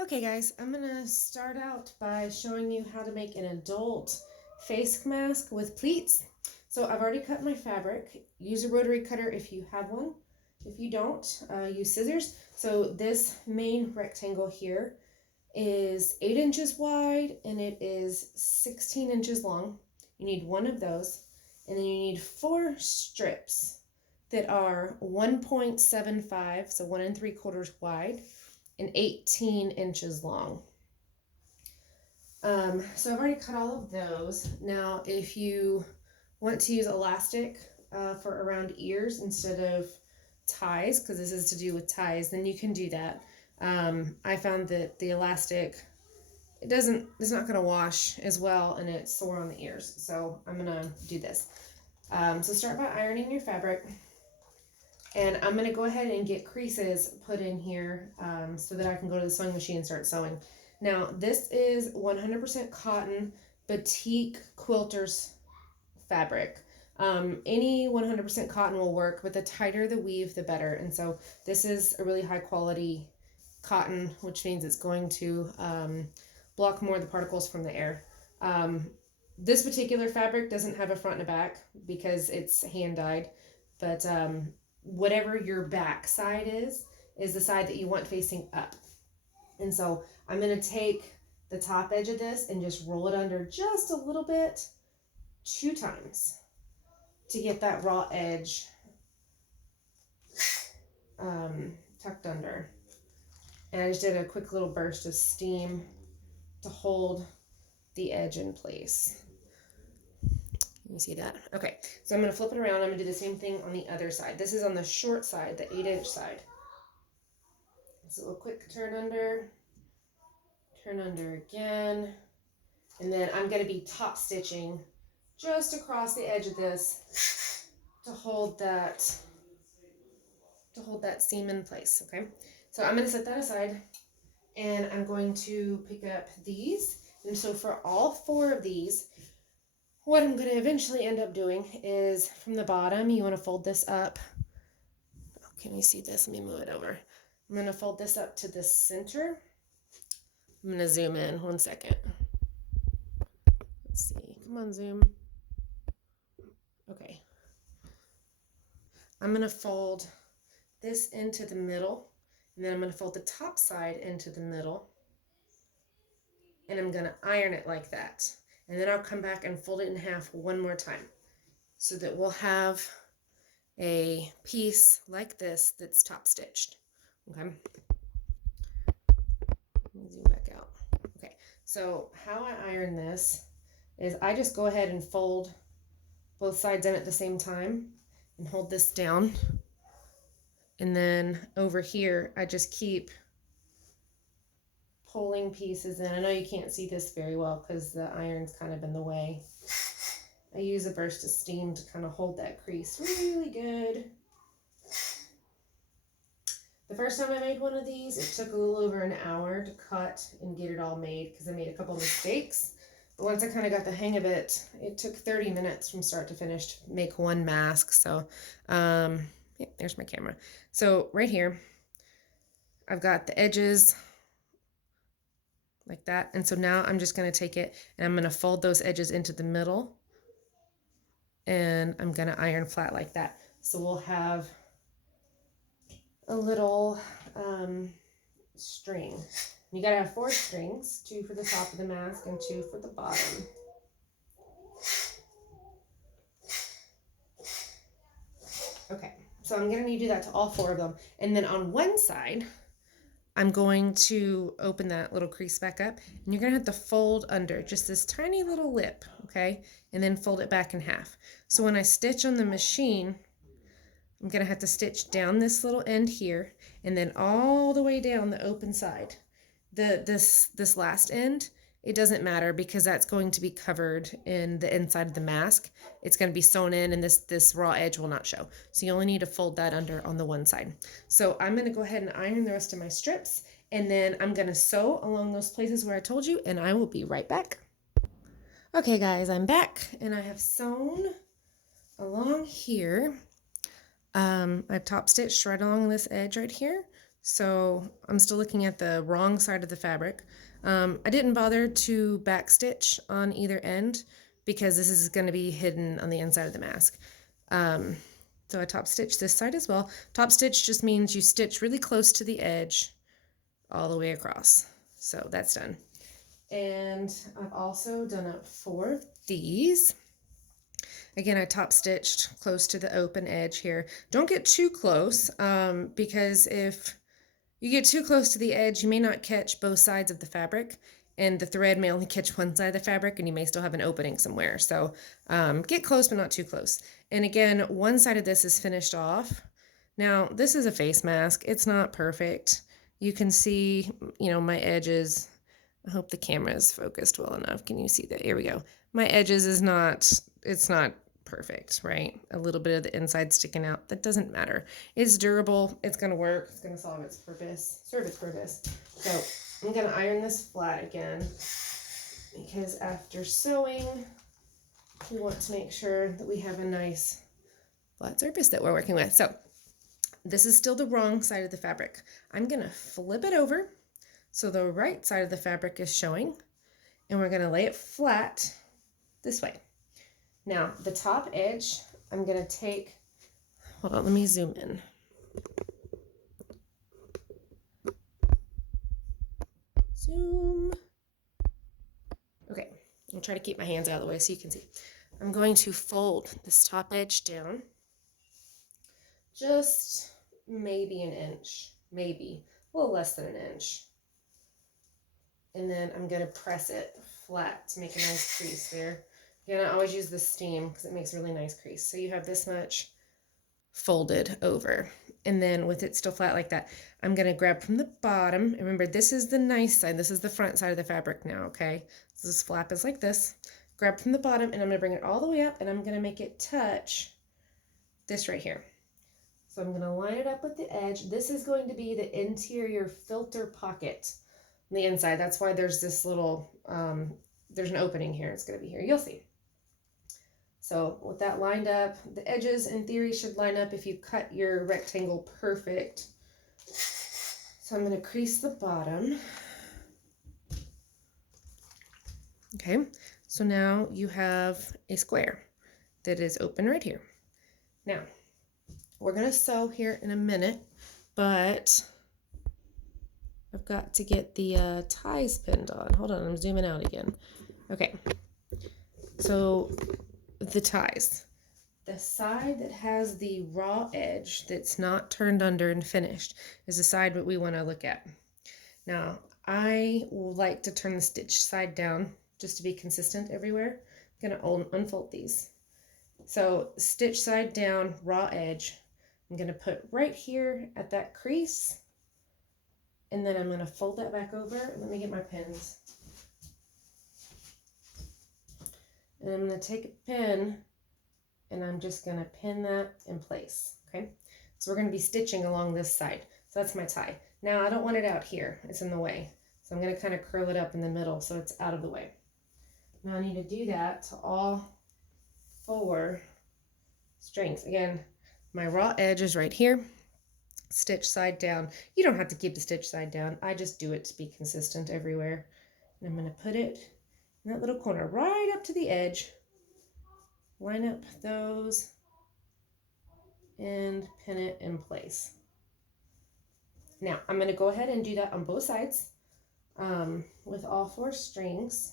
Okay guys, I'm gonna start out by showing you how to make an adult face mask with pleats. So I've already cut my fabric. Use a rotary cutter if you have one. If you don't, use scissors. So this main rectangle here is 8 inches wide and it is 16 inches long. You need one of those, and then you need 4 strips that are 1.75, so 1 3/4 wide, and 18 inches long. So I've already cut all of those. Now, if you want to use elastic for around ears instead of ties, because this is to do with ties, then you can do that. I found that the elastic, it's not going to wash as well, and it's sore on the ears. So I'm going to do this. So start by ironing your fabric. And I'm going to go ahead and get creases put in here so that I can go to the sewing machine and start sewing. Now, this is 100% cotton batik quilters fabric. Any 100% cotton will work, but the tighter the weave, the better. And so this is a really high quality cotton, which means it's going to block more of the particles from the air. This particular fabric doesn't have a front and a back because it's hand dyed, but whatever your back side is the side that you want facing up. And so I'm going to take the top edge of this and just roll it under just a little bit 2 times to get that raw edge tucked under. And I just did a quick little burst of steam to hold the edge in place. You see that? Okay, so I'm going to flip it around. I'm going to do the same thing on the other side. This is on the short side, the 8-inch side. So a quick turn under again, and then I'm going to be top stitching just across the edge of this to hold that seam in place. Okay, so I'm going to set that aside, and I'm going to pick up these. And so for all 4 of these, what I'm going to eventually end up doing is from the bottom, you want to fold this up. Oh, can you see this? Let me move it over. I'm going to fold this up to the center. I'm going to zoom in 1 second. Let's see. Come on, zoom. Okay. I'm going to fold this into the middle, and then I'm going to fold the top side into the middle, and I'm going to iron it like that. And then I'll come back and fold it in half one more time so that we'll have a piece like this that's top stitched. Okay. Let me zoom back out. Okay. So how I iron this is I just go ahead and fold both sides in at the same time and hold this down. And then over here, I just keep pulling pieces in. I know you can't see this very well because the iron's kind of in the way. I use a burst of steam to kind of hold that crease really good. The first time I made one of these, it took a little over an hour to cut and get it all made because I made a couple mistakes. But once I kind of got the hang of it, it took 30 minutes from start to finish to make one mask. So, yeah, there's my camera. So right here, I've got the edges like that. And so now I'm just going to take it and I'm going to fold those edges into the middle, and I'm going to iron flat like that. So we'll have a little string. You got to have 4 strings, 2 for the top of the mask and 2 for the bottom. Okay, so I'm going to need to do that to all 4 of them. And then on one side, I'm going to open that little crease back up, and you're going to have to fold under just this tiny little lip, okay? And then fold it back in half. So when I stitch on the machine, I'm going to have to stitch down this little end here and then all the way down the open side. This last end, it doesn't matter because that's going to be covered in the inside of the mask. It's going to be sewn in, and this raw edge will not show. So you only need to fold that under on the one side. So I'm going to go ahead and iron the rest of my strips, and then I'm going to sew along those places where I told you, and I will be right back. Okay guys, I'm back, and I have sewn along here. I've top stitched right along this edge right here. So I'm still looking at the wrong side of the fabric. I didn't bother to backstitch on either end because this is going to be hidden on the inside of the mask. So I top stitched this side as well. Top stitch just means you stitch really close to the edge all the way across. So that's done. And I've also done up 4 of these. Again, I top stitched close to the open edge here. Don't get too close because if you get too close to the edge, you may not catch both sides of the fabric, and the thread may only catch one side of the fabric, and you may still have an opening somewhere. So get close, but not too close. And again, one side of this is finished off. Now, this is a face mask. It's not perfect. You can see, my edges. I hope the camera is focused well enough. Can you see that? Here we go. My edges it's not perfect, right? A little bit of the inside sticking out. That doesn't matter. It's durable. It's going to work. It's going to serve its purpose. So I'm going to iron this flat again because after sewing, we want to make sure that we have a nice flat surface that we're working with. So this is still the wrong side of the fabric. I'm going to flip it over so the right side of the fabric is showing, and we're going to lay it flat this way. Now, the top edge, I'm going to take, hold on, let me zoom in. Zoom. Okay, I'll try to keep my hands out of the way so you can see. I'm going to fold this top edge down just maybe an inch, maybe a little less than an inch. And then I'm going to press it flat to make a nice crease there. Again, I always use the steam because it makes a really nice crease. So you have this much folded over. And then with it still flat like that, I'm going to grab from the bottom. Remember, this is the nice side. This is the front side of the fabric now, okay? So this flap is like this. Grab from the bottom, and I'm going to bring it all the way up, and I'm going to make it touch this right here. So I'm going to line it up with the edge. This is going to be the interior filter pocket on the inside. That's why there's this little, there's an opening here. It's going to be here. You'll see. So with that lined up, the edges in theory should line up if you cut your rectangle perfect. So I'm going to crease the bottom. Okay, so now you have a square that is open right here. Now, we're going to sew here in a minute, but I've got to get the ties pinned on. Hold on, I'm zooming out again. Okay, so the ties. The side that has the raw edge that's not turned under and finished is the side that we want to look at. Now, I like to turn the stitch side down just to be consistent everywhere. I'm going to unfold these. So stitch side down, raw edge. I'm going to put right here at that crease, and then I'm going to fold that back over. Let me get my pins. And I'm going to take a pin, and I'm just going to pin that in place, okay? So we're going to be stitching along this side. So that's my tie. Now I don't want it out here. It's in the way. So I'm going to kind of curl it up in the middle so it's out of the way. Now I need to do that to all 4 strings. Again, my raw edge is right here. Stitch side down. You don't have to keep the stitch side down. I just do it to be consistent everywhere. And I'm going to put it in that little corner right up to the edge. Line up those and pin it in place. Now I'm going to go ahead and do that on both sides with all 4 strings,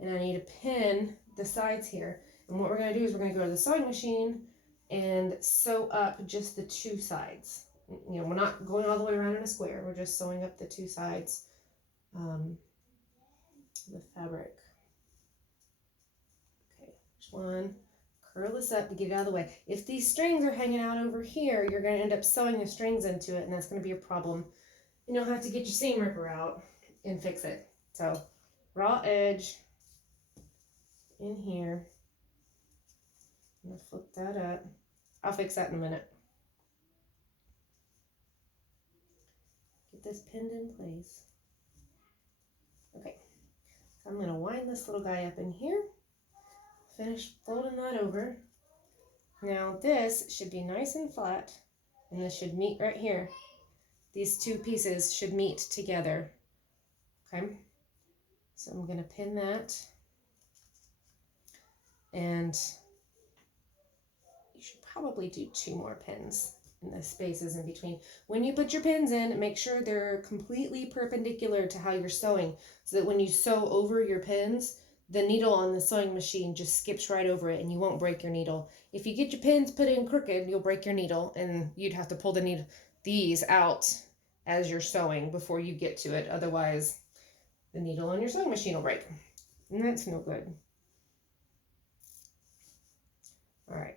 and I need to pin the sides here. And what we're going to do is we're going to go to the sewing machine and sew up just the 2 sides. You know, we're not going all the way around in a square. We're just sewing up the 2 sides of the fabric. Okay, which one? Curl this up to get it out of the way. If these strings are hanging out over here, you're going to end up sewing the strings into it, and that's going to be a problem. And you'll have to get your seam ripper out and fix it. So raw edge in here. I'm going to flip that up. I'll fix that in a minute. Get this pinned in place. Okay, so I'm going to wind this little guy up in here. Finish folding that over. Now this should be nice and flat, and this should meet right here. these two pieces should meet together. Okay, so I'm going to pin that, and you should probably do 2 more pins in the spaces in between. When you put your pins in, make sure they're completely perpendicular to how you're sewing, so that when you sew over your pins, the needle on the sewing machine just skips right over it and you won't break your needle. If you get your pins put in crooked, you'll break your needle, and you'd have to pull these out as you're sewing before you get to it. Otherwise, the needle on your sewing machine will break, and that's no good. All right,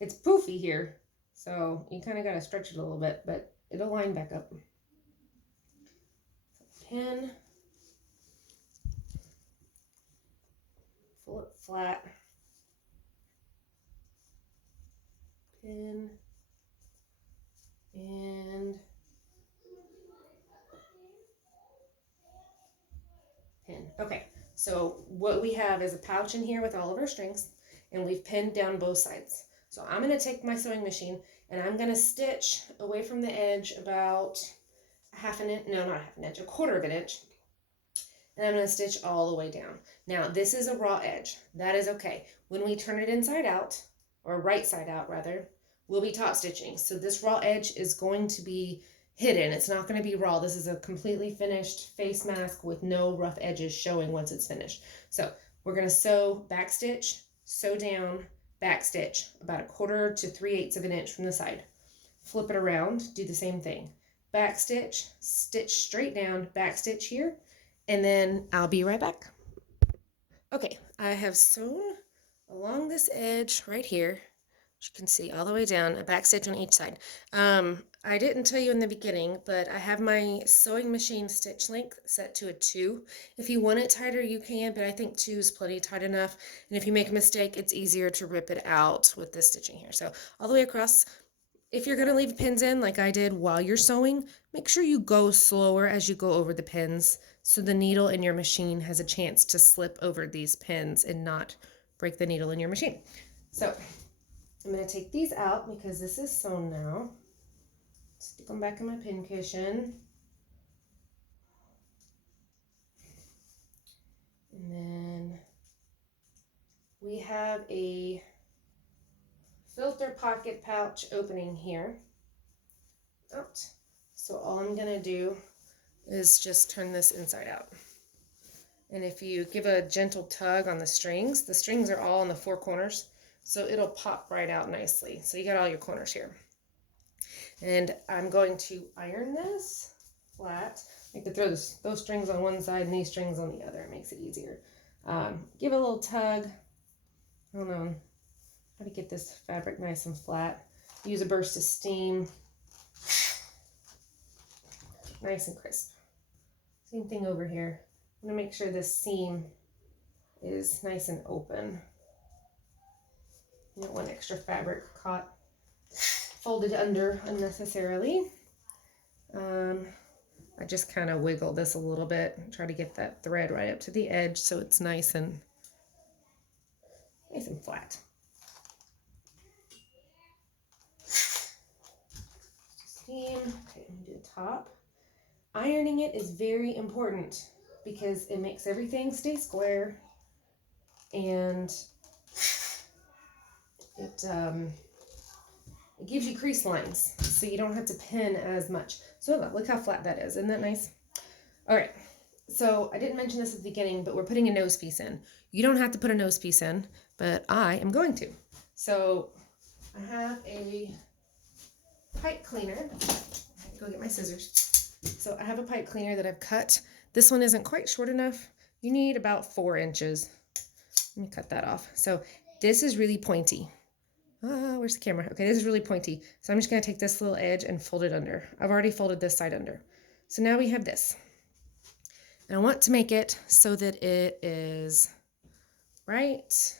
it's poofy here, so you kind of got to stretch it a little bit, but it'll line back up. Pin, pull it flat, pin, and pin. Okay, so what we have is a pouch in here with all of our strings, and we've pinned down both sides. So I'm going to take my sewing machine and I'm going to stitch away from the edge about half an inch, no, not half an inch, a quarter of an inch. And I'm going to stitch all the way down. Now, this is a raw edge. That is okay. When we turn it inside out, or right side out rather, we'll be top stitching. So this raw edge is going to be hidden. It's not going to be raw. This is a completely finished face mask with no rough edges showing once it's finished. So we're going to sew, back stitch, sew down, back stitch about a quarter to 3/8 of an inch from the side. Flip it around, do the same thing. Back stitch, stitch straight down, back stitch here, and then I'll be right back. Okay, I have sewn along this edge right here, as you can see, all the way down, a back stitch on each side. I didn't tell you in the beginning, but I have my sewing machine stitch length set to a 2. If you want it tighter, you can, but I think 2 is plenty tight enough. And if you make a mistake, it's easier to rip it out with this stitching here. So all the way across. If you're going to leave pins in like I did while you're sewing, make sure you go slower as you go over the pins so the needle in your machine has a chance to slip over these pins and not break the needle in your machine. So I'm going to take these out because this is sewn now. Stick them back in my pin cushion. And then we have a filter pocket pouch opening here. Out. So all I'm going to do is just turn this inside out. And if you give a gentle tug on the strings are all in the 4 corners, so it'll pop right out nicely. So you got all your corners here. And I'm going to iron this flat. I could throw those strings on one side and these strings on the other. It makes it easier. Give it a little tug. I don't know how to get this fabric nice and flat. Use a burst of steam. Nice and crisp. Same thing over here. I'm going to make sure this seam is nice and open. You don't want extra fabric caught, folded under unnecessarily. I just kind of wiggle this a little bit and try to get that thread right up to the edge so it's nice and flat. Steam. Okay, I'm gonna do the top. Ironing it is very important because it makes everything stay square, and it gives you crease lines so you don't have to pin as much. So look how flat that is. Isn't that nice? All right. So I didn't mention this at the beginning, but we're putting a nose piece in. You don't have to put a nose piece in, but I am going to. So I have a pipe cleaner. I have to go get my scissors. So I have a pipe cleaner that I've cut. This one isn't quite short enough. You need about 4 inches. Let me cut that off. So this is really pointy. Where's the camera? Okay, this is really pointy. So I'm just going to take this little edge and fold it under. I've already folded this side under. So now we have this. And I want to make it so that it is right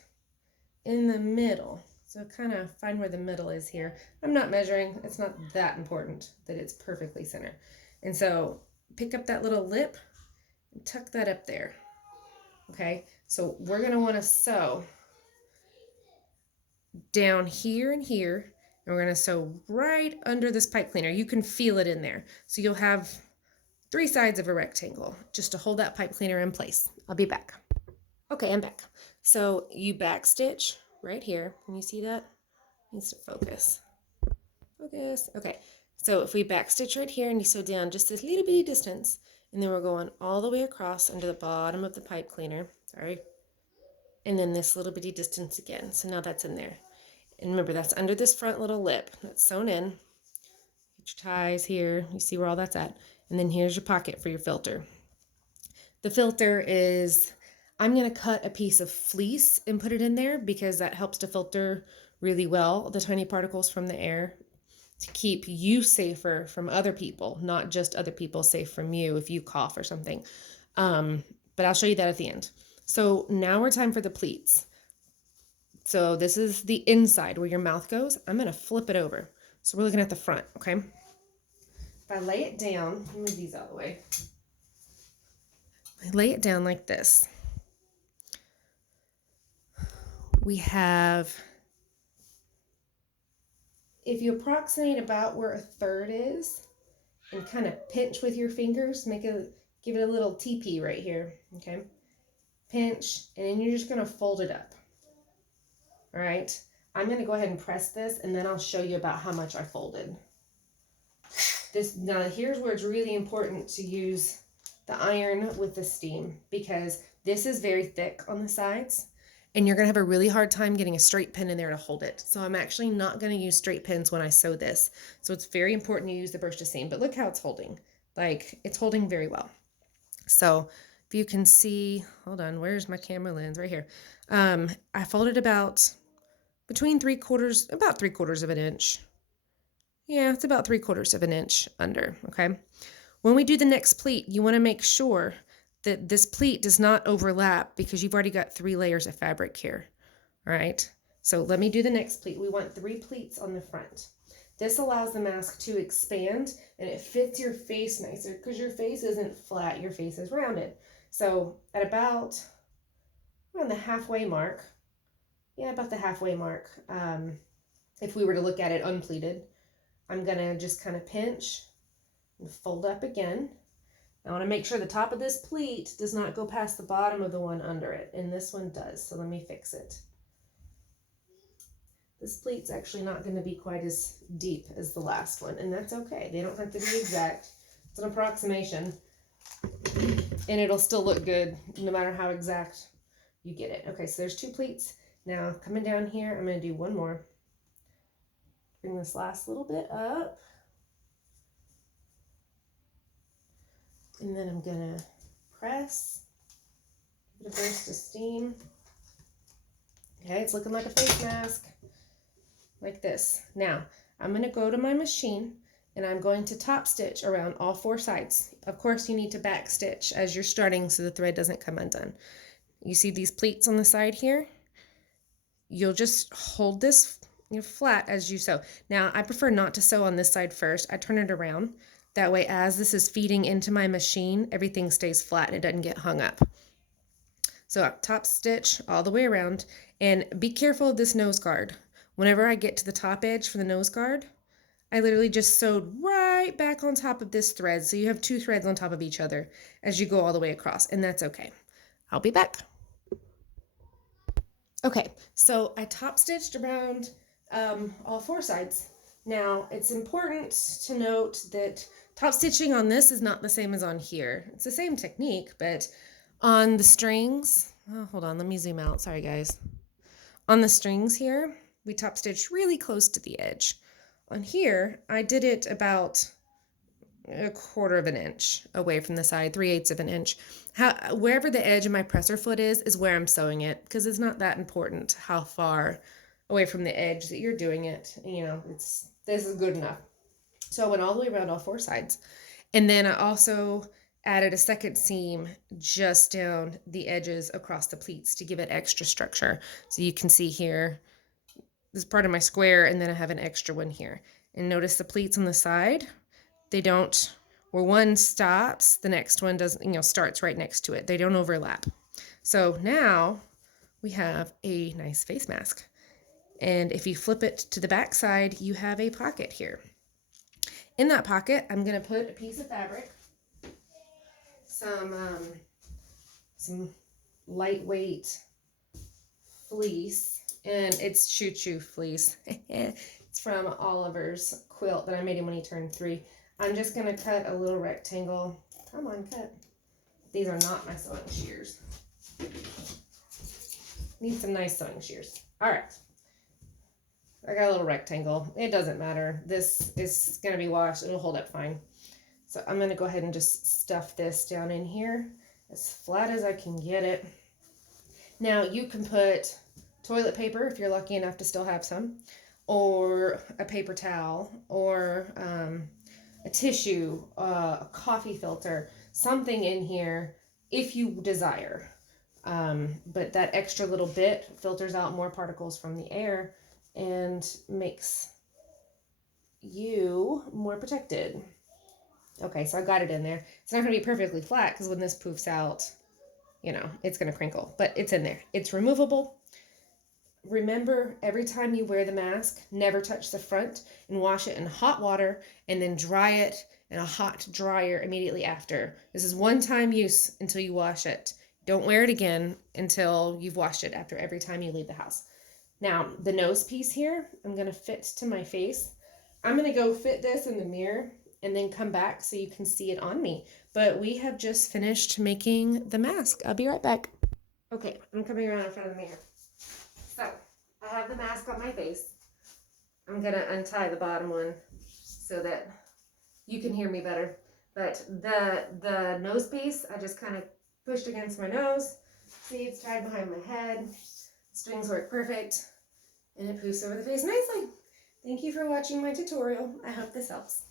in the middle. So kind of find where the middle is here. I'm not measuring. It's not that important that it's perfectly center. And so pick up that little lip and tuck that up there. Okay, so we're going to want to sew down here and here, And we're going to sew right under this pipe cleaner. You can feel it in there. So you'll have 3 sides of a rectangle just to hold that pipe cleaner in place. I'll be back. Okay, I'm back. So you back stitch right here. Can you see that? Needs to focus. Focus. Okay. So if we back stitch right here and you sew down just this little bitty distance, and then we're going all the way across under the bottom of the pipe cleaner. Sorry. And then this little bitty distance again. So now that's in there. And remember, that's under this front little lip. That's sewn in. Get your ties here. You see where all that's at. And then here's your pocket for your filter. The filter is, I'm going to cut a piece of fleece and put it in there because that helps to filter really well the tiny particles from the air to keep you safer from other people, not just other people safe from you if you cough or something. But I'll show you that at the end. So now we're time for the pleats. So this is the inside where your mouth goes. I'm going to flip it over. So we're looking at the front, okay? If I lay it down, let me move these out of the way. I lay it down like this. We have, if you approximate about where a third is and kind of pinch with your fingers, give it a little TP right here, okay? Pinch, and then you're just going to fold it up. All right, I'm going to go ahead and press this, and then I'll show you about how much I folded. Now here's where it's really important to use the iron with the steam, because this is very thick on the sides, and you're going to have a really hard time getting a straight pin in there to hold it. So I'm actually not going to use straight pins when I sew this. So it's very important to use the burst of seam, but look how it's holding. Like, it's holding very well. So if you can see, hold on, where's my camera lens? Right here. I folded about between about 3/4 of an inch. Yeah, it's about 3/4 of an inch under, okay? When we do the next pleat, you want to make sure that this pleat does not overlap because you've already got 3 layers of fabric here, all right? So let me do the next pleat. We want 3 pleats on the front. This allows the mask to expand, and it fits your face nicer because your face isn't flat, your face is rounded. So at about around the halfway mark, about the halfway mark, if we were to look at it unpleated, I'm going to just kind of pinch and fold up again. I want to make sure the top of this pleat does not go past the bottom of the one under it, and this one does, so let me fix it. This pleat's actually not going to be quite as deep as the last one, and that's okay. They don't have to be exact. It's an approximation, and it'll still look good no matter how exact you get it. Okay, so there's 2 pleats. Now, coming down here, I'm going to do one more. Bring this last little bit up. And then I'm going to press. Give it a burst of steam. Okay, it's looking like a face mask. Like this. Now, I'm going to go to my machine, and I'm going to top stitch around all 4 sides. Of course, you need to back stitch as you're starting so the thread doesn't come undone. You see these pleats on the side here? You'll just hold this flat as you sew. Now, I prefer not to sew on this side first. I turn it around. That way, as this is feeding into my machine, everything stays flat and it doesn't get hung up. So top stitch all the way around, and be careful of this nose guard. Whenever I get to the top edge for the nose guard, I literally just sewed right back on top of this thread. So you have 2 threads on top of each other as you go all the way across, and that's okay. I'll be back. Okay, so I top stitched around all 4 sides. Now, it's important to note that top stitching on this is not the same as on here. It's the same technique, but on the strings, hold on, let me zoom out. Sorry, guys. On the strings here, we top stitched really close to the edge. On here, I did it about 1/4 of an inch away from the side, 3/8 of an inch. Wherever the edge of my presser foot is where I'm sewing it, because it's not that important how far away from the edge that you're doing it. This is good enough. So I went all the way around all 4 sides. And then I also added a second seam just down the edges across the pleats to give it extra structure. So you can see here, this is part of my square, and then I have an extra one here. And notice the pleats on the side, they don't, where one stops, the next one doesn't, starts right next to it. They don't overlap. So now we have a nice face mask. And if you flip it to the back side, you have a pocket here. In that pocket, I'm going to put a piece of fabric, some lightweight fleece, and it's choo-choo fleece. It's from Oliver's quilt that I made him when he turned 3. I'm just going to cut a little rectangle. Come on, cut. These are not my sewing shears. Need some nice sewing shears. All right. I got a little rectangle. It doesn't matter. This is going to be washed. It'll hold up fine. So I'm going to go ahead and just stuff this down in here as flat as I can get it. Now you can put toilet paper if you're lucky enough to still have some, or a paper towel, or a tissue, a coffee filter, something in here if you desire. But that extra little bit filters out more particles from the air and makes you more protected. Okay, so I got it in there. It's not going to be perfectly flat because when this poofs out, you know, it's going to crinkle, but it's in there. It's removable. Remember, every time you wear the mask, never touch the front and wash it in hot water and then dry it in a hot dryer immediately after. This is one-time use until you wash it. Don't wear it again until you've washed it after every time you leave the house. Now, the nose piece here, I'm going to fit to my face. I'm going to go fit this in the mirror and then come back so you can see it on me. But we have just finished making the mask. I'll be right back. Okay, I'm coming around in front of the mirror. So, I have the mask on my face. I'm going to untie the bottom one so that you can hear me better. But the nose piece, I just kind of pushed against my nose. See, it's tied behind my head. Strings work perfect, and it poofs over the face nicely. Thank you for watching my tutorial. I hope this helps.